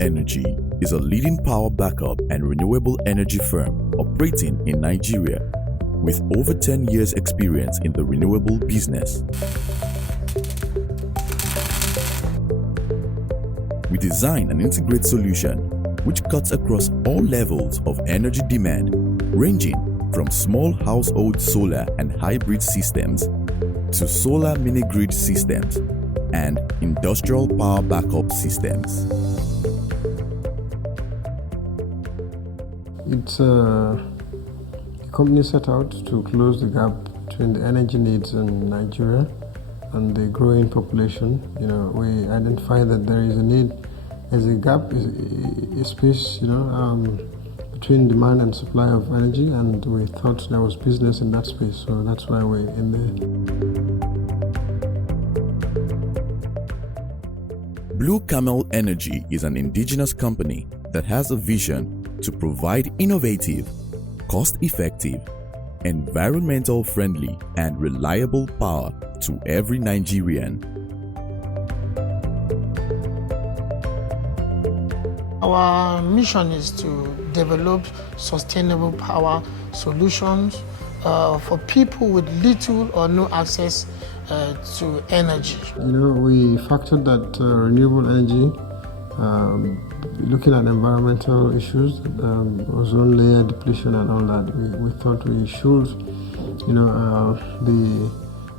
Energy is a leading power backup and renewable energy firm operating in Nigeria with over 10 years experience in the renewable business. We design and integrate solution which cuts across all levels of energy demand, ranging from small household solar and hybrid systems to solar mini-grid systems and industrial power backup systems. It's a company set out to close the gap between the energy needs in Nigeria and the growing population. We identify that there is a need, there's a gap, a space, between demand and supply of energy, and we thought there was business in that space, so that's why we're in there. Blue Camel Energy is an indigenous company that has a vision to provide innovative, cost-effective, environmental-friendly and reliable power to every Nigerian. Our mission is to develop sustainable power solutions for people with little or no access to energy. We factored that renewable energy, looking at environmental issues, ozone layer depletion and all that. We thought we should, be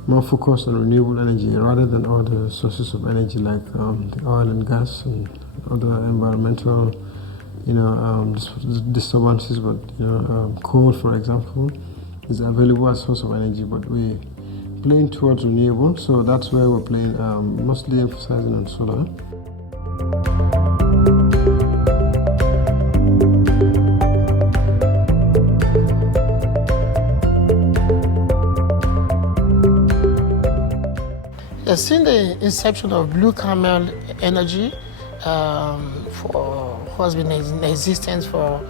more focused on renewable energy rather than other sources of energy like the oil and gas and other environmental, disturbances. But coal, for example, is available as source of energy, but we playing towards renewable, so that's where we're playing, mostly emphasizing on solar. Since the inception of Blue Camel Energy, who has been in existence for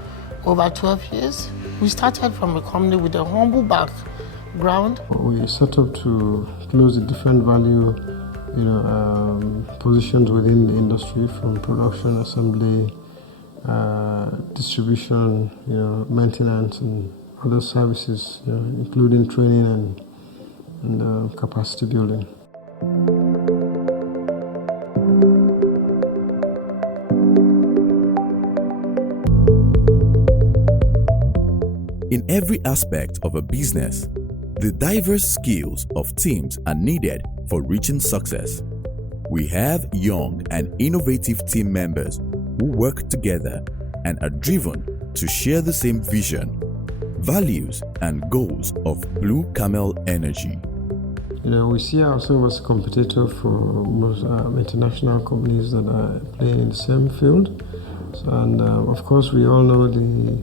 over 12 years, we started from a company with a humble background. We set up to close the different value, positions within the industry, from production, assembly, distribution, maintenance, and other services, including training and capacity building. In every aspect of a business, the diverse skills of teams are needed for reaching success. We have young and innovative team members who work together and are driven to share the same vision, values, and goals of Blue Camel Energy. We see ourselves as a competitor for most international companies that are playing in the same field. And of course, we all know the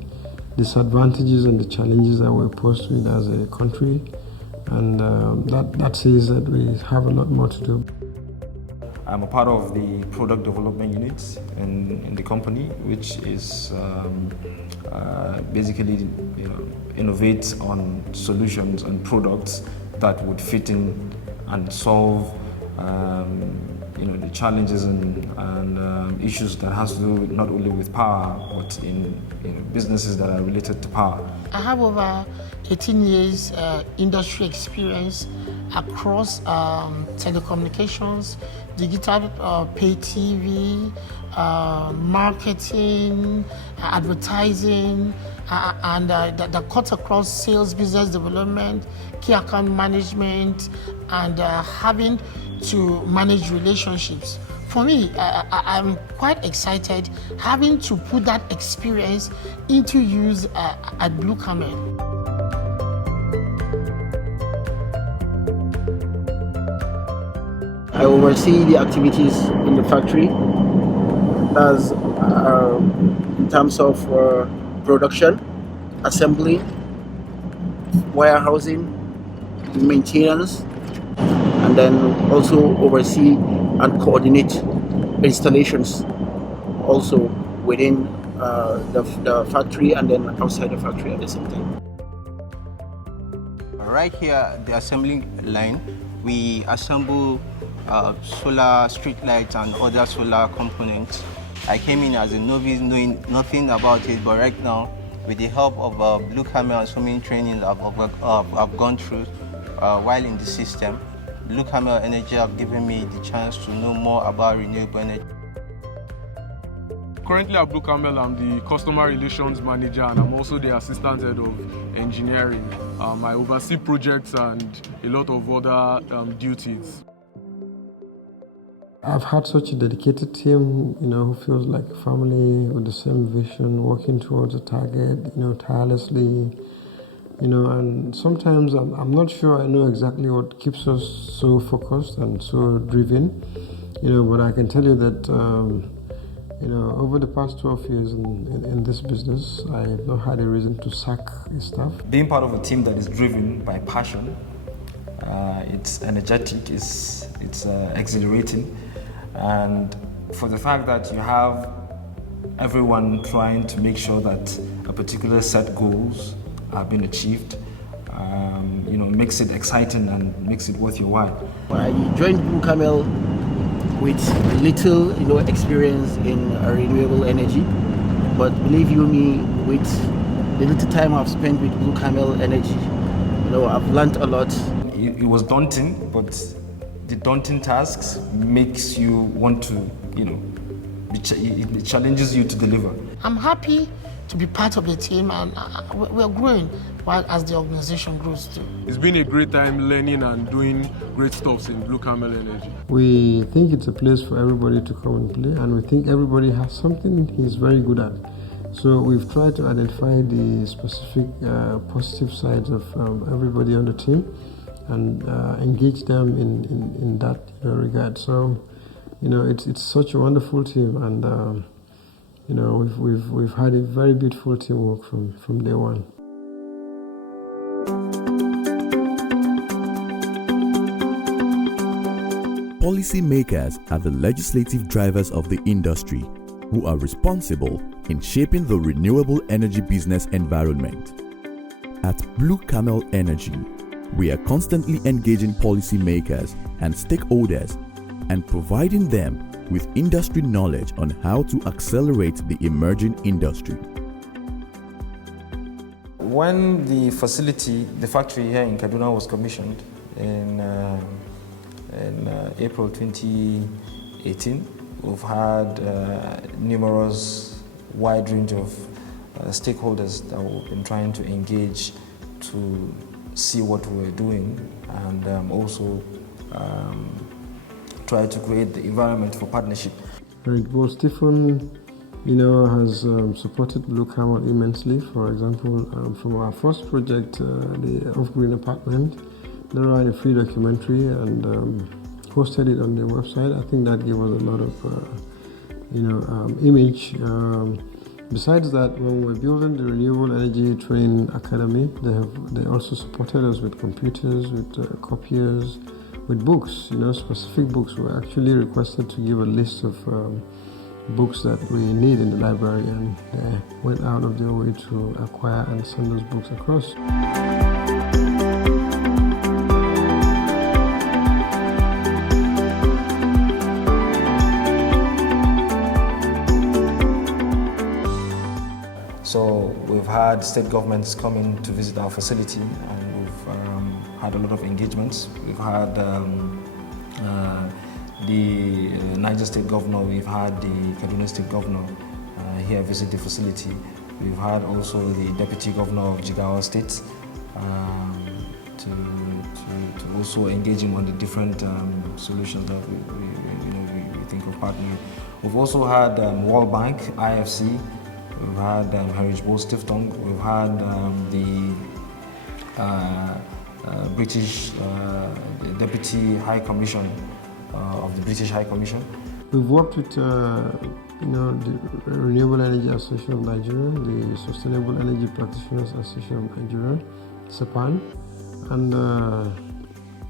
disadvantages and the challenges that we're posed with as a country. And that says that we have a lot more to do. I'm a part of the product development unit in the company, which is basically innovate on solutions and products that would fit in and solve the challenges and issues that has to do not only with power but in businesses that are related to power. I have over 18 years industry experience across telecommunications, digital pay TV, marketing, advertising, and that cuts across sales, business development, key account management, and having to manage relationships. For me, I'm quite excited having to put that experience into use at Blue Camel. I oversee the activities in the factory, as in terms of production, assembly, warehousing, maintenance, and then also oversee and coordinate installations also within the factory and then outside the factory at the same time. Right here, the assembly line, we assemble solar street lights and other solar components I came in as a novice, knowing nothing about it, but right now, with the help of Blue Camel and so many trainings I've gone through while in the system, Blue Camel Energy have given me the chance to know more about renewable energy. Currently at Blue Camel, I'm the Customer Relations Manager and I'm also the Assistant Head of Engineering. I oversee projects and a lot of other duties. I've had such a dedicated team, who feels like a family with the same vision, working towards a target, tirelessly, and sometimes I'm not sure I know exactly what keeps us so focused and so driven, but I can tell you that, over the past 12 years in this business, I have not had a reason to sack staff. Being part of a team that is driven by passion, it's energetic, it's exhilarating, and for the fact that you have everyone trying to make sure that a particular set goals are being achieved, makes it exciting and makes it worth your while. I joined Blue Camel with little, experience in renewable energy, but believe you me, with the little time I've spent with Blue Camel Energy, I've learned a lot. It was daunting, but the daunting tasks makes you want to, it challenges you to deliver. I'm happy to be part of the team, and we're growing while as the organization grows too. It's been a great time learning and doing great stuff in Blue Camel Energy. We think it's a place for everybody to come and play, and we think everybody has something he's very good at. So we've tried to identify the specific positive sides of everybody on the team and engage them in that regard. So, it's such a wonderful team, and we've had a very beautiful teamwork from day one. Policymakers are the legislative drivers of the industry who are responsible in shaping the renewable energy business environment. At Blue Camel Energy, we are constantly engaging policymakers and stakeholders and providing them with industry knowledge on how to accelerate the emerging industry. When the factory here in Kaduna was commissioned in April 2018, we've had numerous wide range of stakeholders that we've been trying to engage to see what we're doing and also try to create the environment for partnership. Well, Stephen, has supported Blue Camel immensely. For example, from our first project, the Off-Green Apartment, they ran a free documentary and posted it on their website. I think that gave us a lot of, image. Besides that, when we're building the Renewable Energy Training Academy, they also supported us with computers, with copiers, with books, specific books. We actually requested to give a list of books that we need in the library, and they went out of their way to acquire and send those books across. So we've had state governments coming to visit our facility, and we've had a lot of engagements. We've had the Niger State Governor, we've had the Kaduna State Governor here visit the facility. We've had also the Deputy Governor of Jigawa State to also engaging on the different solutions that we think of partnering. We've also had World Bank, IFC. We've had Heritage Board Stiftung. We've had the British Deputy High Commission of the British High Commission. We've worked with the Renewable Energy Association of Nigeria, the Sustainable Energy Practitioners Association of Nigeria, SEPAN, and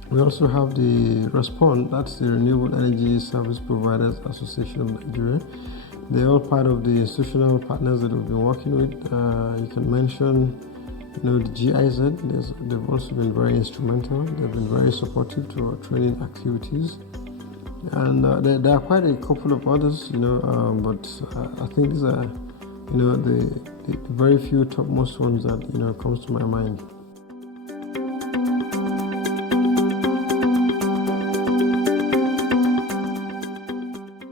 we also have the RESPOND, that's the Renewable Energy Service Providers Association of Nigeria. They're all part of the institutional partners that we've been working with. You can mention, the GIZ. They've also been very instrumental. They've been very supportive to our training activities. And there are quite a couple of others, but I think these are, the very few topmost ones that, comes to my mind.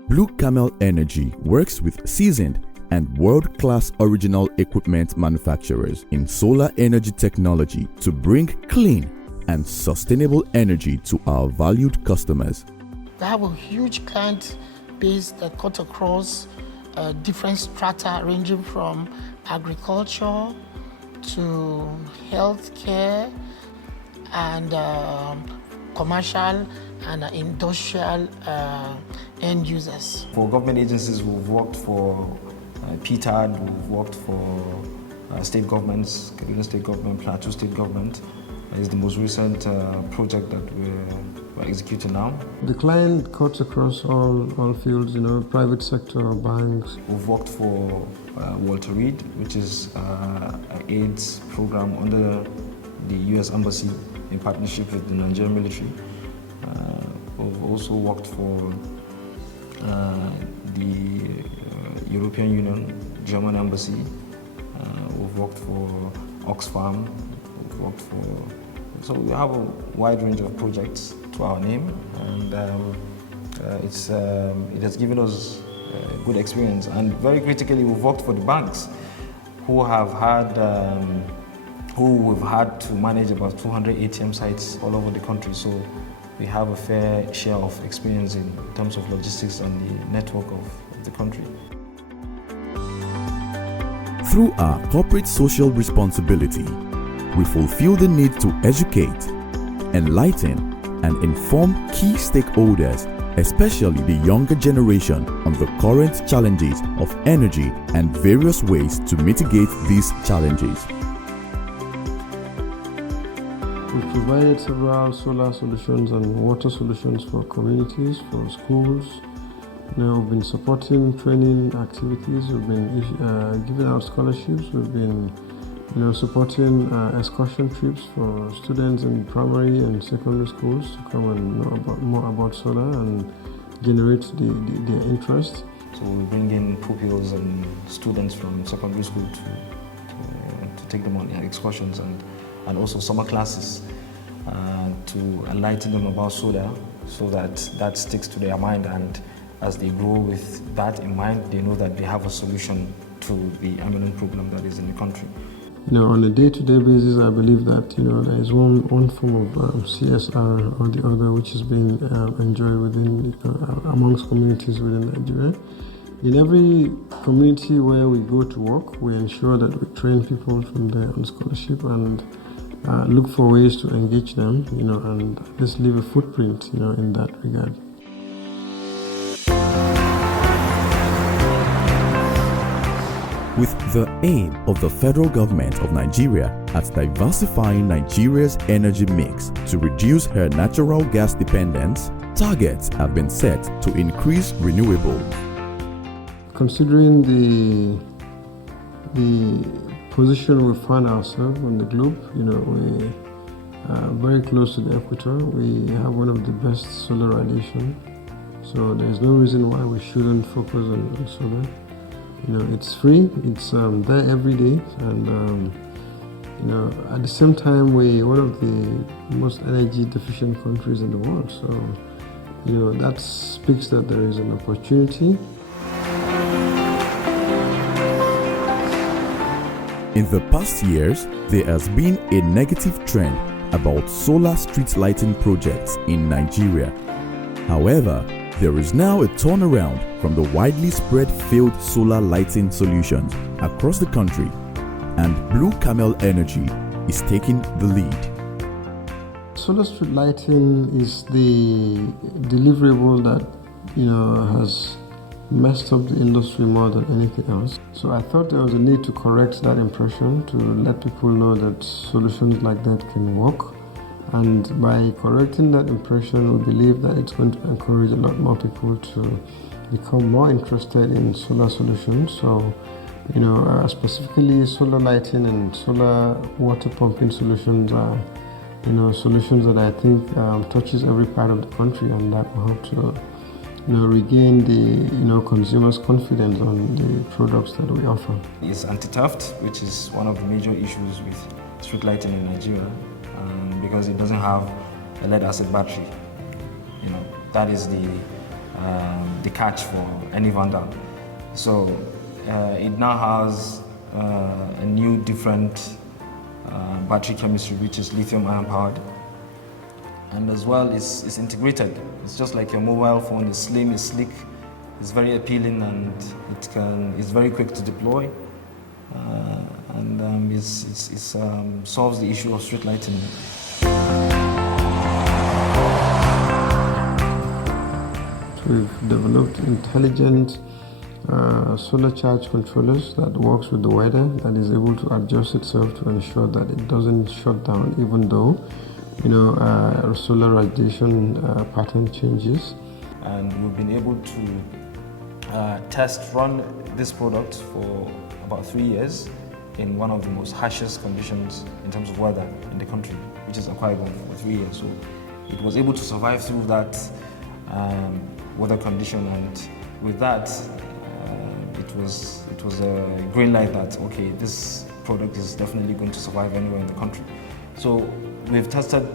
Blue Camel Energy works with seasoned and world-class original equipment manufacturers in solar energy technology to bring clean and sustainable energy to our valued customers. We have a huge client base that cut across different strata ranging from agriculture to healthcare and commercial and industrial end users. For government agencies, we've worked for PTAD, we've worked for state governments, Kaduna State Government, Plateau State Government. Is the most recent project that we're executing now. The client cuts across all fields, private sector, banks. We've worked for Walter Reed, which is an AIDS program under the US Embassy in partnership with the Nigerian military. We've also worked for the European Union, German Embassy. We've worked for Oxfam. We've worked for, so we have a wide range of projects to our name, and it has given us a good experience. And very critically, we've worked for the banks, who we've had to manage about 200 ATM sites all over the country. So we have a fair share of experience in terms of logistics and the network of the country. Through our corporate social responsibility, we fulfill the need to educate, enlighten, and inform key stakeholders, especially the younger generation, on the current challenges of energy and various ways to mitigate these challenges. We've provided several solar solutions and water solutions for communities, for schools. We've been supporting training activities, we've been giving out scholarships, we've been supporting excursion trips for students in primary and secondary schools to come and know more about solar and generate their interest. So we bring in pupils and students from secondary school to take them on excursions and also summer classes to enlighten them about solar, so that sticks to their mind, and as they grow with that in mind, they know that they have a solution to the imminent problem that is in the country. On a day-to-day basis, I believe that there is one form of CSR or the other which is being enjoyed within amongst communities within Nigeria. In every community where we go to work, we ensure that we train people from there on scholarship and look for ways to engage them, and just leave a footprint, in that regard. With the aim of the federal government of Nigeria at diversifying Nigeria's energy mix to reduce her natural gas dependence, targets have been set to increase renewables. Considering the position we find ourselves on the globe, we are very close to the equator. We have one of the best solar radiation, so there's no reason why we shouldn't focus on solar. It's free, it's there every day, and at the same time, we're one of the most energy deficient countries in the world. So, that speaks that there is an opportunity. In the past years, there has been a negative trend about solar street lighting projects in Nigeria. However, there is now a turnaround from the widely spread failed solar lighting solutions across the country, and Blue Camel Energy is taking the lead. Solar street lighting is the deliverable that has messed up the industry more than anything else. So I thought there was a need to correct that impression, to let people know that solutions like that can work. And by correcting that impression, we believe that it's going to encourage a lot more people to become more interested in solar solutions. So, specifically solar lighting and solar water pumping solutions are, solutions that I think touches every part of the country, and that will help to regain the consumers' confidence on the products that we offer. It's anti-theft, which is one of the major issues with street lighting in Nigeria, because it doesn't have a lead-acid battery. That is the catch for any vandal. So it now has a new, different battery chemistry, which is lithium-ion powered. And as well, it's integrated. It's just like a mobile phone. It's slim, it's sleek, it's very appealing, and it's very quick to deploy. And it solves the issue of street lighting. We've developed intelligent solar charge controllers that works with the weather, that is able to adjust itself to ensure that it doesn't shut down, even though solar radiation pattern changes. And we've been able to run this product for about 3 years in one of the most harshest conditions in terms of weather in the country, which is Akwa Ibom, for 3 years. So it was able to survive through that weather condition, and with that, it was a green light that, okay, this product is definitely going to survive anywhere in the country. So we've tested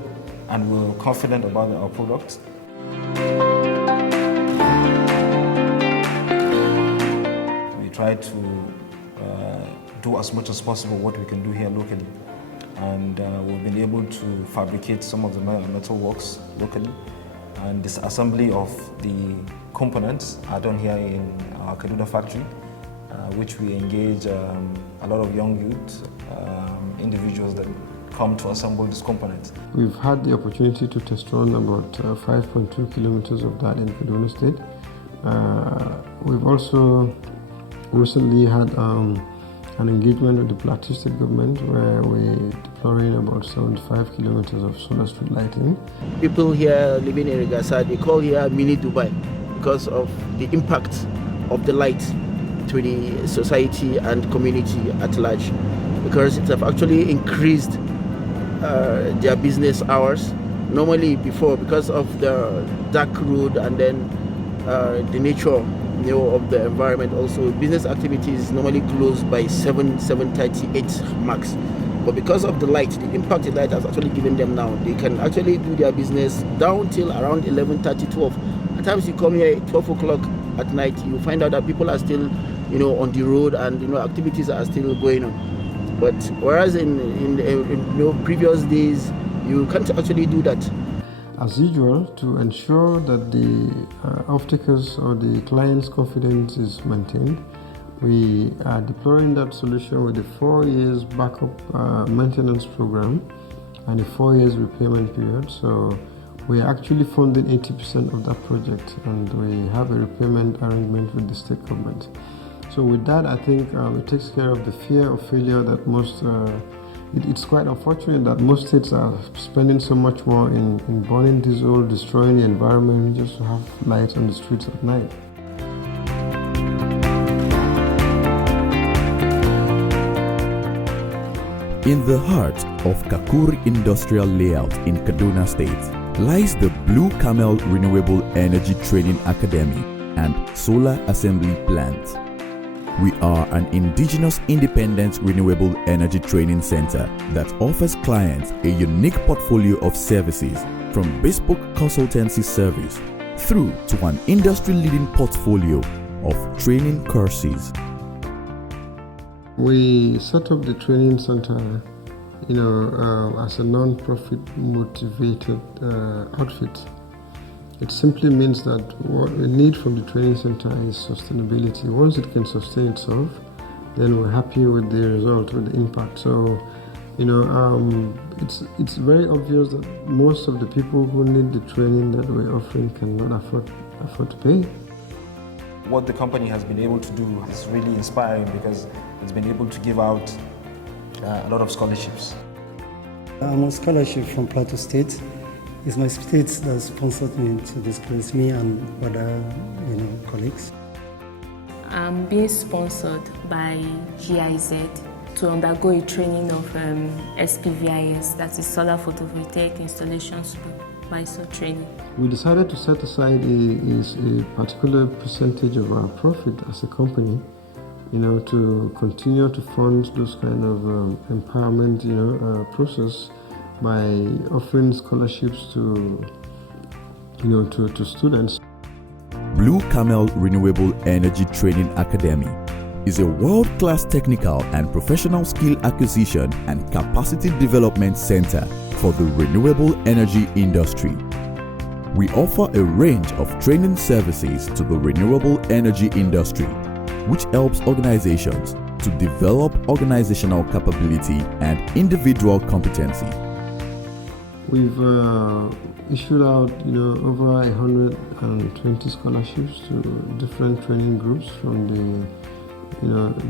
and we're confident about our product. We try to do as much as possible what we can do here locally. And we've been able to fabricate some of the metal works locally. And this assembly of the components are done here in our Kaduna factory, which we engage a lot of young youth, individuals that come to assemble these components. We've had the opportunity to test run about 5.2 kilometers of that in Kaduna State. We've also recently had an engagement with the Plateau State government where we're deploying about 75 kilometers of solar street lighting. People here living in Rigasa, they call here mini Dubai because of the impact of the light to the society and community at large, because it have actually increased their business hours. Normally before, because of the dark road and then the nature of the environment, also business activities normally close by 7:38 max. But because of the light, the impact the light has actually given them now, they can actually do their business down till around 11:30, 12. At times you come here at 12 o'clock at night, you find out that people are still on the road, and activities are still going on. But whereas in previous days, you can't actually do that. As usual, to ensure that the off-takers or the client's confidence is maintained, we are deploying that solution with a 4 years backup maintenance program and a 4 years repayment period. So we are actually funding 80% of that project, and we have a repayment arrangement with the state government. So with that, I think it takes care of the fear of failure that most, it's quite unfortunate that most states are spending so much more in burning diesel, destroying the environment just to have lights on the streets at night. In the heart of Kakuri Industrial Layout in Kaduna State lies the Blue Camel Renewable Energy Training Academy and Solar Assembly Plant. We are an indigenous independent renewable energy training center that offers clients a unique portfolio of services, from bespoke consultancy service through to an industry-leading portfolio of training courses. We set up the training center, as a non-profit motivated outfit. It simply means that what we need from the training center is sustainability. Once it can sustain itself, then we're happy with the result, with the impact. So, it's very obvious that most of the people who need the training that we're offering cannot afford to pay. What the company has been able to do is really inspiring, because it's been able to give out a lot of scholarships. I'm on scholarship from Plateau State. It's my state that sponsored me to this place, me and other colleagues. I'm being sponsored by GIZ to undergo a training of SPVIS, that is Solar Photovoltaic Installation School. supervisor training. We decided to set aside a particular percentage of our profit as a company, to continue to fund those kind of empowerment, process by offering scholarships to students. Blue Camel Renewable Energy Training Academy is a world-class technical and professional skill acquisition and capacity development center for the renewable energy industry. We offer a range of training services to the renewable energy industry, which helps organizations to develop organizational capability and individual competency. We've issued out, over 120 scholarships to different training groups, from the,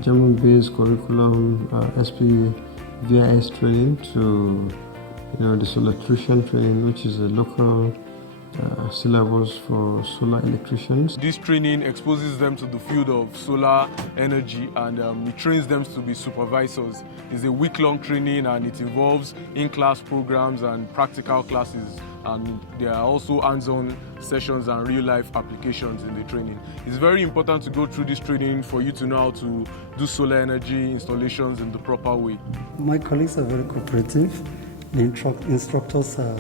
German-based curriculum, SPVIS training, to, the solar-electrician training, which is a local syllabus for solar electricians. This training exposes them to the field of solar energy, and it trains them to be supervisors. It's a week-long training, and it involves in-class programs and practical classes, and there are also hands-on sessions and real-life applications in the training. It's very important to go through this training for you to know how to do solar energy installations in the proper way. My colleagues are very cooperative. The instructors are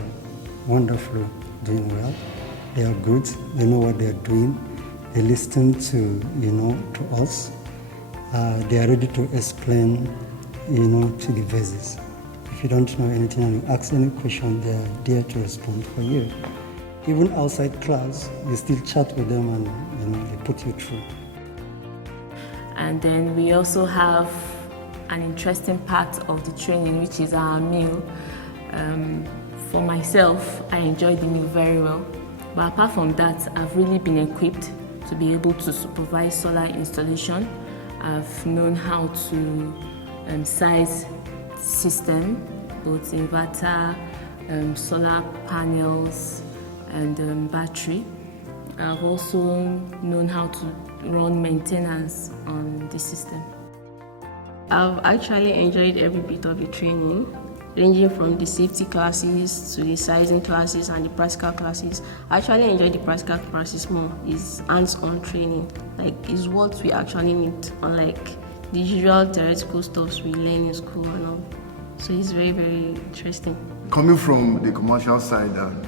wonderful, doing well. They are good. They know what they are doing. They listen to us. They are ready to explain, to the basis. If you don't know anything and you ask any question, they are there to respond for you. Even outside class, you still chat with them and they put you through. And then we also have an interesting part of the training, which is our meal. For myself, I enjoyed the meal very well. But apart from that, I've really been equipped to be able to supervise solar installation. I've known how to size system, both inverter, solar panels, and battery. I've also known how to run maintenance on the system. I've actually enjoyed every bit of the training, ranging from the safety classes to the sizing classes and the practical classes. I actually enjoy the practical classes more. It's hands-on training, it's what we actually need, unlike the usual theoretical stuff we learn in school and all. So it's very, very interesting. Coming from the commercial side and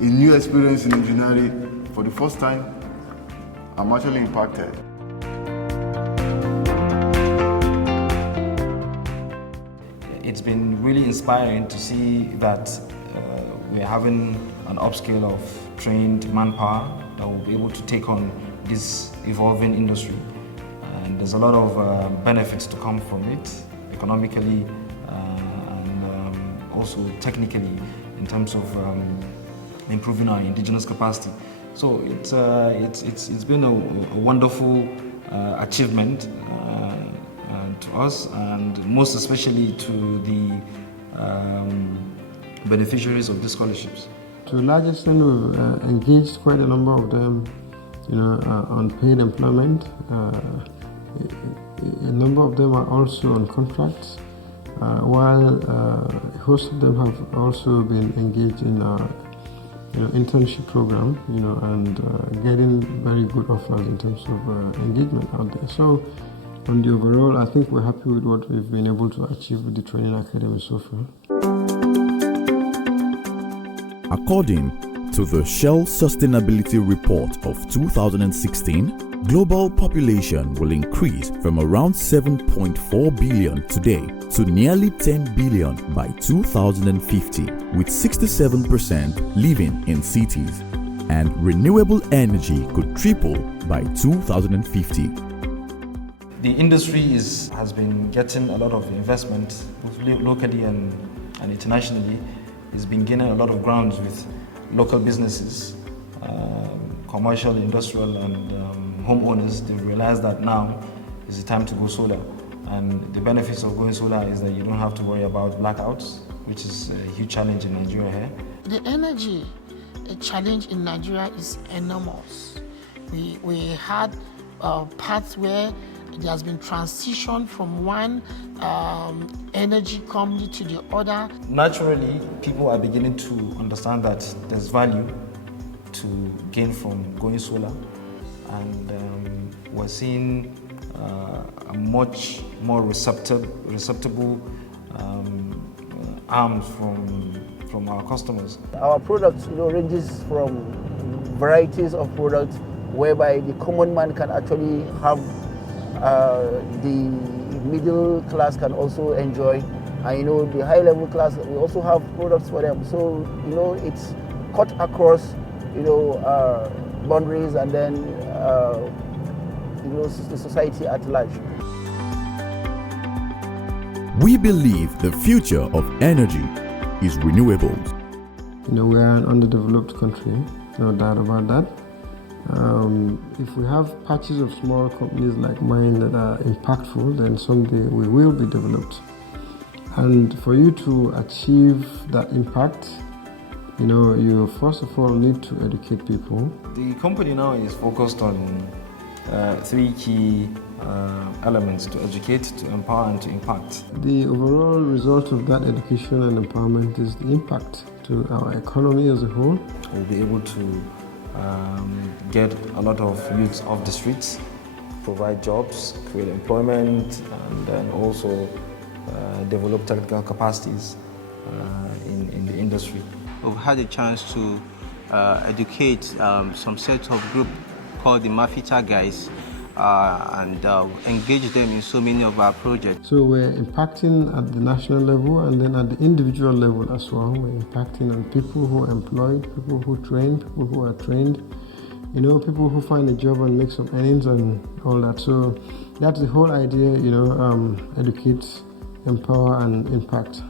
a new experience in engineering for the first time, I'm actually impacted. It's been really inspiring to see that we're having an upscale of trained manpower that will be able to take on this evolving industry. And there's a lot of benefits to come from it, economically and also technically, in terms of improving our indigenous capacity. So it's been a wonderful achievement to us, and most especially to the beneficiaries of these scholarships. To a large extent, we've engaged quite a number of them, on paid employment. A number of them are also on contracts, while a host of them have also been engaged in internship program, and getting very good offers in terms of engagement out there. So, on the overall, I think we're happy with what we've been able to achieve with the training academy so far. According to the Shell Sustainability Report of 2016, global population will increase from around 7.4 billion today to nearly 10 billion by 2050, with 67% living in cities, and renewable energy could triple by 2050. The industry has been getting a lot of investment, both locally and internationally. It's been gaining a lot of grounds with local businesses, commercial, industrial, and homeowners. They realize that now is the time to go solar. And the benefits of going solar is that you don't have to worry about blackouts, which is a huge challenge in Nigeria here. The energy challenge in Nigeria is enormous. We had parts where there has been transition from one energy company to the other. Naturally, people are beginning to understand that there's value to gain from going solar, and we're seeing a much more receptible arms from our customers. Our product, ranges from varieties of products whereby the common man can actually have, the middle class can also enjoy, and the high level class, we also have products for them. So it's cut across boundaries, and then the society at large. We believe the future of energy is renewables. We are an underdeveloped country, no doubt about that. If we have patches of small companies like mine that are impactful, then someday we will be developed. And for you to achieve that impact, you first of all need to educate people. The company now is focused on 3 key elements: to educate, to empower, and to impact. The overall result of that education and empowerment is the impact to our economy as a whole. We'll be able to get a lot of youths off the streets, provide jobs, create employment, and then also develop technical capacities in the industry. We've had a chance to educate some set of group called the Mafita guys, and engage them in so many of our projects. So we're impacting at the national level, and then at the individual level as well. We're impacting on people who are employed, people who train, people who are trained, people who find a job and make some earnings and all that. So that's the whole idea, educate, empower, and impact.